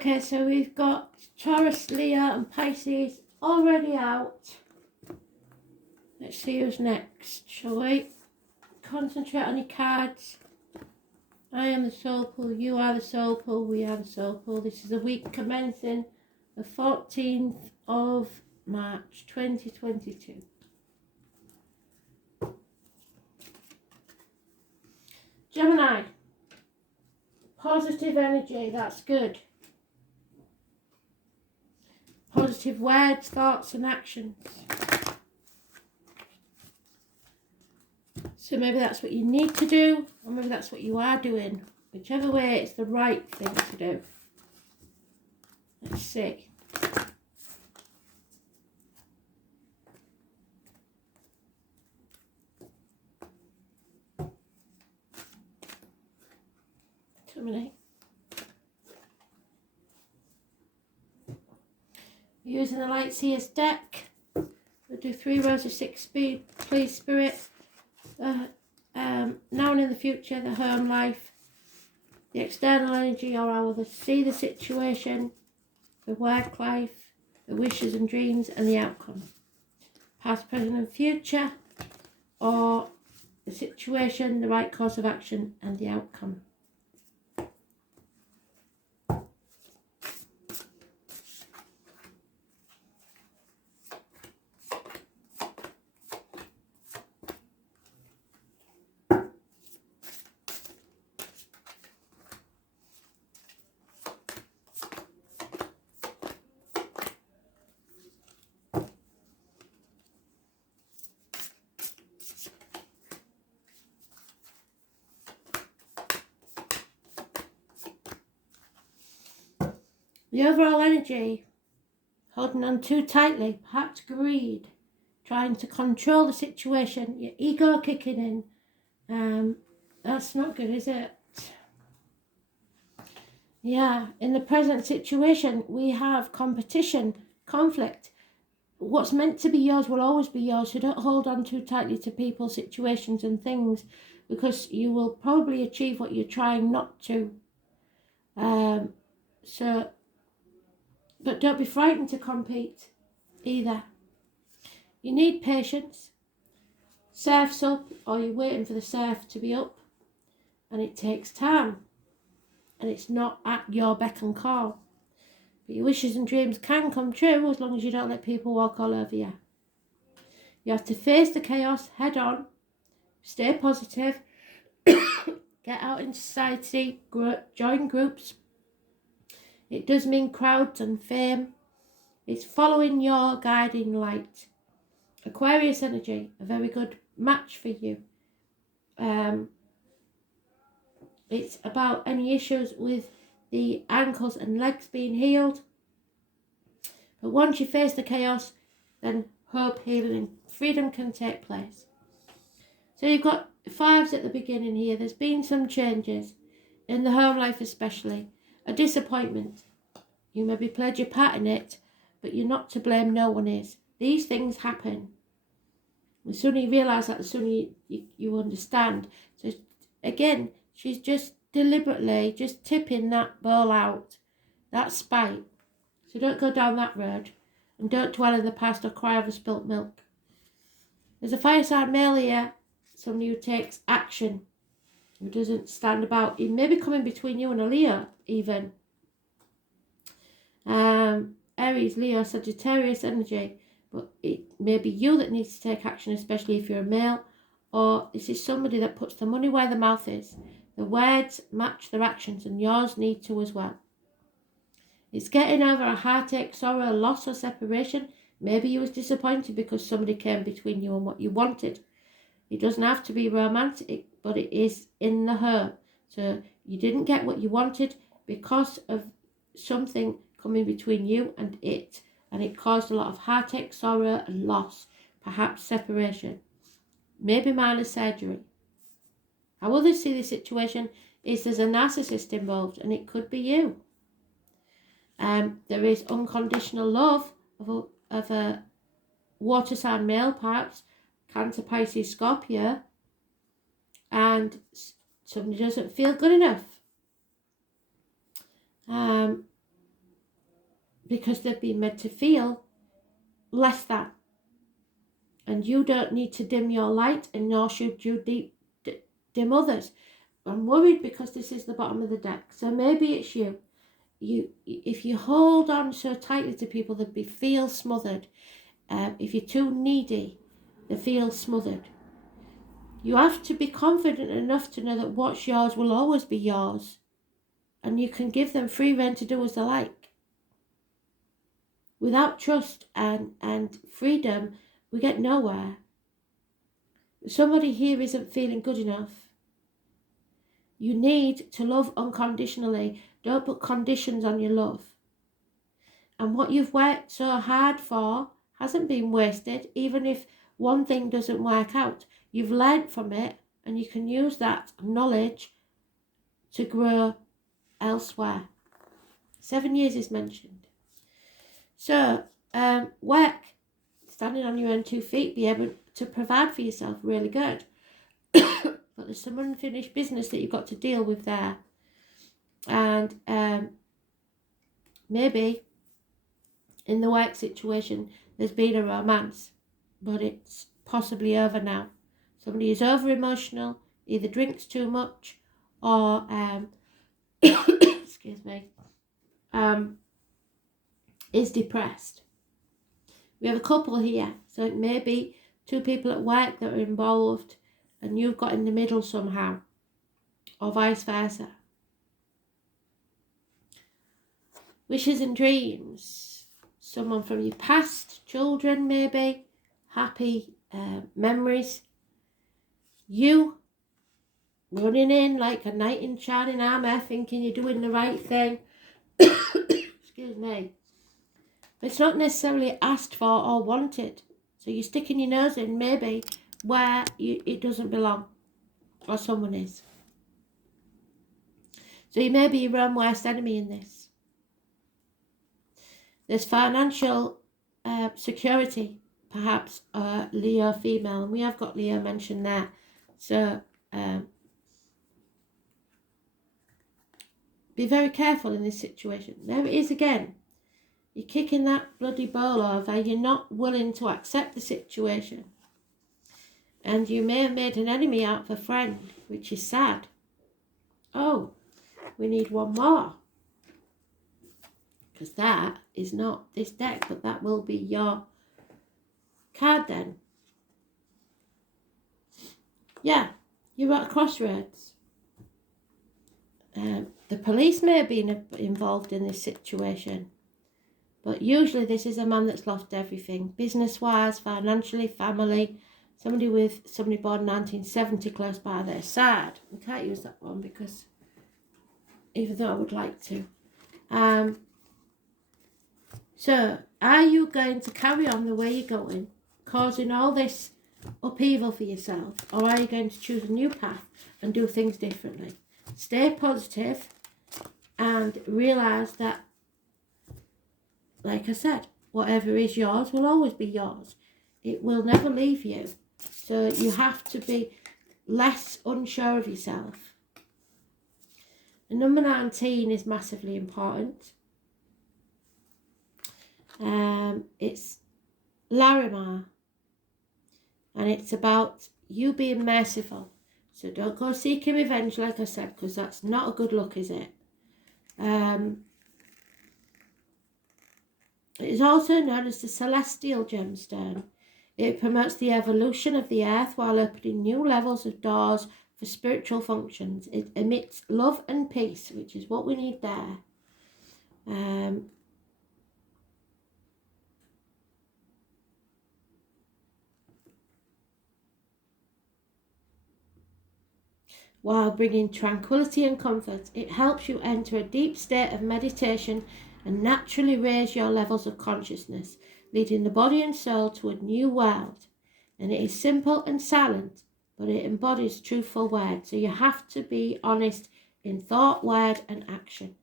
Okay, so we've got Taurus, Leo and Pisces already out. Let's see who's next, shall we? Concentrate on your cards. I am the soul pool, you are the soul pool, we are the soul pool. This is a week commencing the 14th of March 2022. Gemini. Positive energy, that's good. Positive words, thoughts and actions. So maybe that's what you need to do, or maybe that's what you are doing. Whichever way, it's the right thing to do. Let's see. Terminate. Using the Light Seers deck, we'll do 3 rows of 6 speed. Please, Spirit. Now and in the future, the home life, the external energy, or I will see the situation, the work life, the wishes and dreams, and the outcome. Past, present, and future, or the situation, the right course of action, and the outcome. The overall energy, holding on too tightly, perhaps greed, trying to control the situation, your ego kicking in. That's not good, is it? Yeah, in the present situation, we have competition, conflict. What's meant to be yours will always be yours, so don't hold on too tightly to people, situations and things, because you will probably achieve what you're trying not to. But don't be frightened to compete either. You need patience. Surf's up, or you're waiting for the surf to be up, and it takes time. And it's not at your beck and call. But your wishes and dreams can come true as long as you don't let people walk all over you. You have to face the chaos head on, stay positive, get out in society, join groups. It does mean crowds and fame. It's following your guiding light. Aquarius energy, a very good match for you. It's about any issues with the ankles and legs being healed. But once you face the chaos, then hope, healing and freedom can take place. So you've got 5s at the beginning here. There's been some changes in the home life especially. A disappointment. You maybe played your part in it, but you're not to blame, no one is. These things happen. The sooner you realise that, the sooner you understand. So again, she's just deliberately just tipping that bowl out. That's spite. So don't go down that road. And don't dwell in the past or cry over spilt milk. There's a fire sign male here. Somebody who takes action. Who doesn't stand about. He may be coming between you and a Leo even. Aries, Leo, Sagittarius energy. But it may be you that needs to take action, especially if you're a male. Or this is somebody that puts the money where the mouth is. The words match their actions, and yours need to as well. It's getting over a heartache, sorrow, loss or separation. Maybe you was disappointed because somebody came between you and what you wanted. It doesn't have to be romantic, but it is in the hurt. So you didn't get what you wanted because of something coming between you and it. And it caused a lot of heartache, sorrow and loss. Perhaps separation. Maybe minor surgery. How others see the situation is there's a narcissist involved, and it could be you. There is unconditional love of a water sign male, perhaps Cancer, Pisces, Scorpio, and somebody doesn't feel good enough. because they've been made to feel less than. And you don't need to dim your light, and nor should you dim others. I'm worried because this is the bottom of the deck. So maybe it's you. If you hold on so tightly to people, they feel smothered. If you're too needy, they feel smothered. You have to be confident enough to know that what's yours will always be yours. And you can give them free rein to do as they like. Without trust and freedom, we get nowhere. Somebody here isn't feeling good enough. You need to love unconditionally. Don't put conditions on your love. And what you've worked so hard for hasn't been wasted, even if one thing doesn't work out. You've learned from it, and you can use that knowledge to grow elsewhere. 7 years is mentioned. So, work, standing on your own 2 feet, be able to provide for yourself, really good. But there's some unfinished business that you've got to deal with there. And maybe in the work situation, there's been a romance, but it's possibly over now. Somebody is over-emotional, either drinks too much or, excuse me, is depressed. We have a couple here, so it may be 2 people at work that are involved and you've got in the middle somehow, or vice versa. Wishes and dreams. Someone from your past, children maybe, happy memories. You running in like a knight in shining armour, thinking you're doing the right thing. Excuse me. But it's not necessarily asked for or wanted. So you're sticking your nose in maybe where it doesn't belong, or someone is. So you may be your own worst enemy in this. There's financial security, perhaps Leo female, and we have got Leo mentioned there. So be very careful in this situation. There it is again. You're kicking that bloody ball over. You're not willing to accept the situation. And you may have made an enemy out of a friend, which is sad. Oh, we need one more. Because that is not this deck, but that will be your card then. Yeah, you're at a crossroads. The police may have been involved in this situation. But usually this is a man that's lost everything. Business-wise, financially, family. Somebody born 1970 close by their side. We can't use that one because, even though I would like to. So, are you going to carry on the way you're going, causing all this upheaval for yourself? Or are you going to choose a new path and do things differently? Stay positive and realise that, like I said, whatever is yours will always be yours. It will never leave you. So you have to be less unsure of yourself. And number 19 is massively important. It's Larimar. And it's about you being merciful. So don't go seeking revenge, like I said, because that's not a good look, is it? It is also known as the Celestial Gemstone. It promotes the evolution of the earth while opening new levels of doors for spiritual functions. It emits love and peace, which is what we need there. While bringing tranquility and comfort, it helps you enter a deep state of meditation and naturally raise your levels of consciousness, leading the body and soul to a new world. And it is simple and silent, but it embodies truthful words. So you have to be honest in thought, word, and action.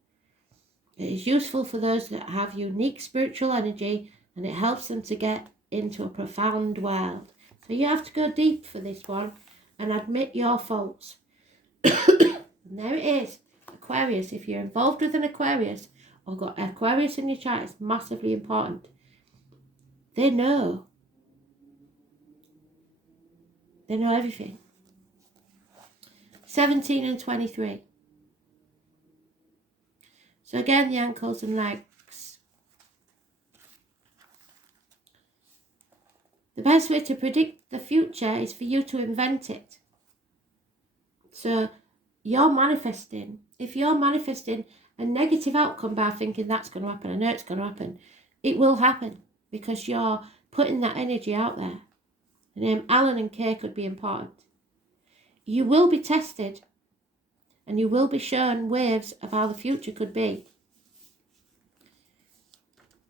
It is useful for those that have unique spiritual energy, and it helps them to get into a profound world. So you have to go deep for this one and admit your faults. And there it is, Aquarius. If you're involved with an Aquarius, or got Aquarius in your chart, it's massively important. They know. They know everything. 17 and 23. So again, the ankles and legs. The best way to predict the future is for you to invent it. So you're manifesting. If you're manifesting a negative outcome by thinking that's going to happen, I know it's going to happen, it will happen because you're putting that energy out there. The name Alan and Kay could be important. You will be tested and you will be shown waves of how the future could be.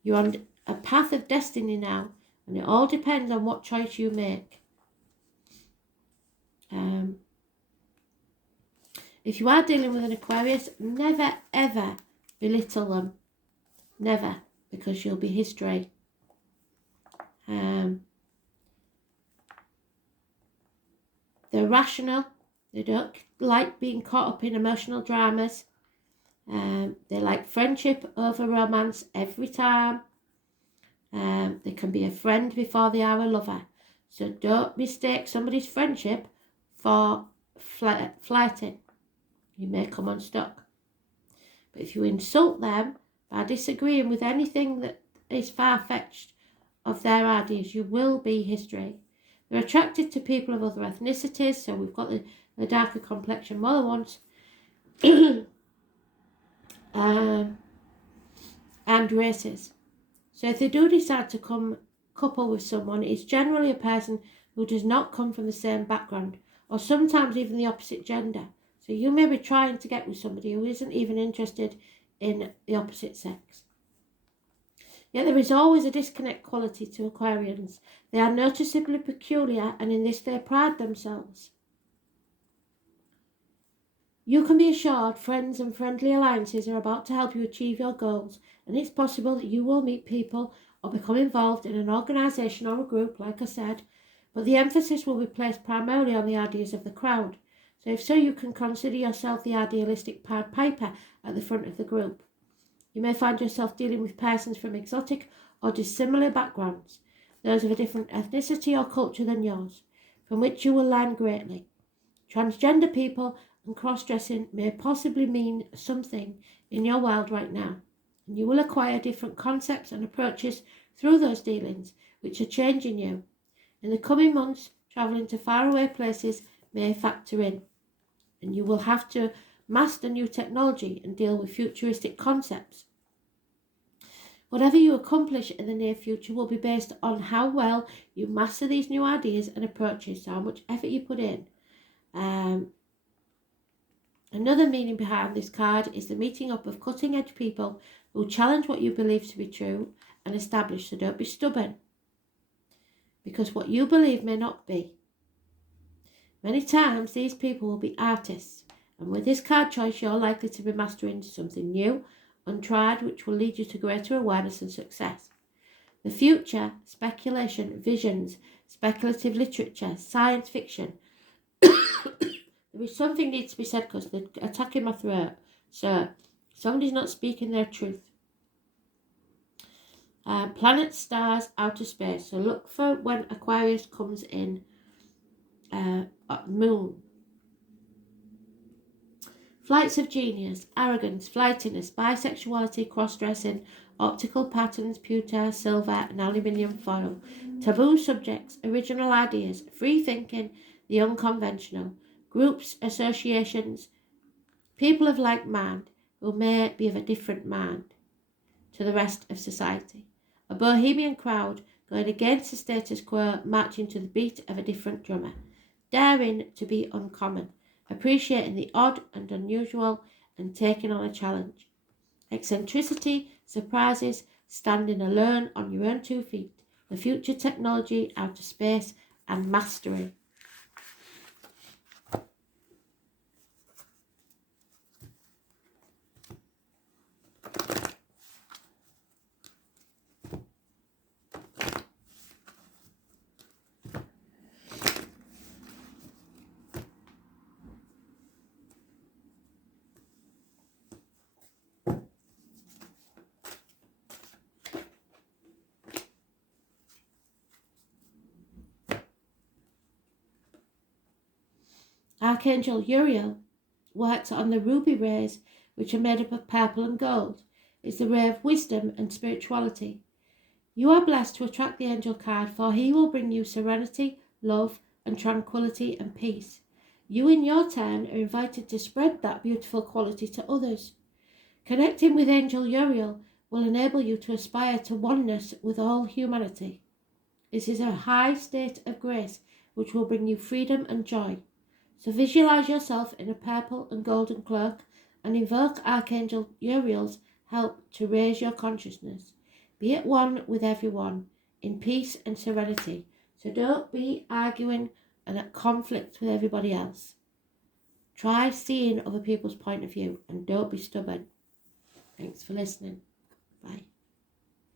You're on a path of destiny now, and it all depends on what choice you make. If you are dealing with an Aquarius, never ever belittle them. Never, because you'll be history. They're rational. They don't like being caught up in emotional dramas. They like friendship over romance every time. They can be a friend before they are a lover. So don't mistake somebody's friendship for flirting. You may come unstuck. But if you insult them by disagreeing with anything that is far-fetched of their ideas, you will be history. They're attracted to people of other ethnicities, so we've got the darker complexion more than once. And races. So if they do decide to couple with someone, it's generally a person who does not come from the same background, or sometimes even the opposite gender. So you may be trying to get with somebody who isn't even interested in the opposite sex. Yet there is always a disconnect quality to Aquarians. They are noticeably peculiar, and in this they pride themselves. You can be assured friends and friendly alliances are about to help you achieve your goals, and it's possible that you will meet people or become involved in an organisation or a group, like I said, but the emphasis will be placed primarily on the ideas of the crowd. So if so, you can consider yourself the idealistic Pied Piper at the front of the group. You may find yourself dealing with persons from exotic or dissimilar backgrounds, those of a different ethnicity or culture than yours, from which you will learn greatly. Transgender people and cross-dressing may possibly mean something in your world right now, and you will acquire different concepts and approaches through those dealings, which are changing you. In the coming months, travelling to faraway places may factor in, and you will have to master new technology and deal with futuristic concepts. Whatever you accomplish in the near future will be based on how well you master these new ideas and approaches, so how much effort you put in. Another meaning behind this card is the meeting up of cutting-edge people who challenge what you believe to be true and established, so don't be stubborn, because what you believe may not be. Many times these people will be artists, and with this card choice you're likely to be mastering something new, untried, which will lead you to greater awareness and success. The future, speculation, visions, speculative literature, science fiction. There is something needs to be said because they're attacking my throat. So somebody's not speaking their truth. Planets, stars, outer space. So look for when Aquarius comes in. Moon. Flights of genius, arrogance, flightiness, bisexuality, cross-dressing, optical patterns, pewter, silver and aluminium foil, taboo subjects, original ideas, free thinking, the unconventional, groups, associations, people of like mind who may be of a different mind to the rest of society, a bohemian crowd going against the status quo, marching to the beat of a different drummer, daring to be uncommon, appreciating the odd and unusual and taking on a challenge. Eccentricity, surprises, standing alone on your own 2 feet, the future technology, outer space and mastery. Archangel Uriel works on the ruby rays, which are made up of purple and gold. It's the ray of wisdom and spirituality. You are blessed to attract the angel card, for he will bring you serenity, love, and tranquility and peace. You, in your turn, are invited to spread that beautiful quality to others. Connecting with Angel Uriel will enable you to aspire to oneness with all humanity. This is a high state of grace which will bring you freedom and joy. So visualize yourself in a purple and golden cloak and invoke Archangel Uriel's help to raise your consciousness. Be at one with everyone in peace and serenity. So don't be arguing and at conflict with everybody else. Try seeing other people's point of view and don't be stubborn. Thanks for listening. Bye.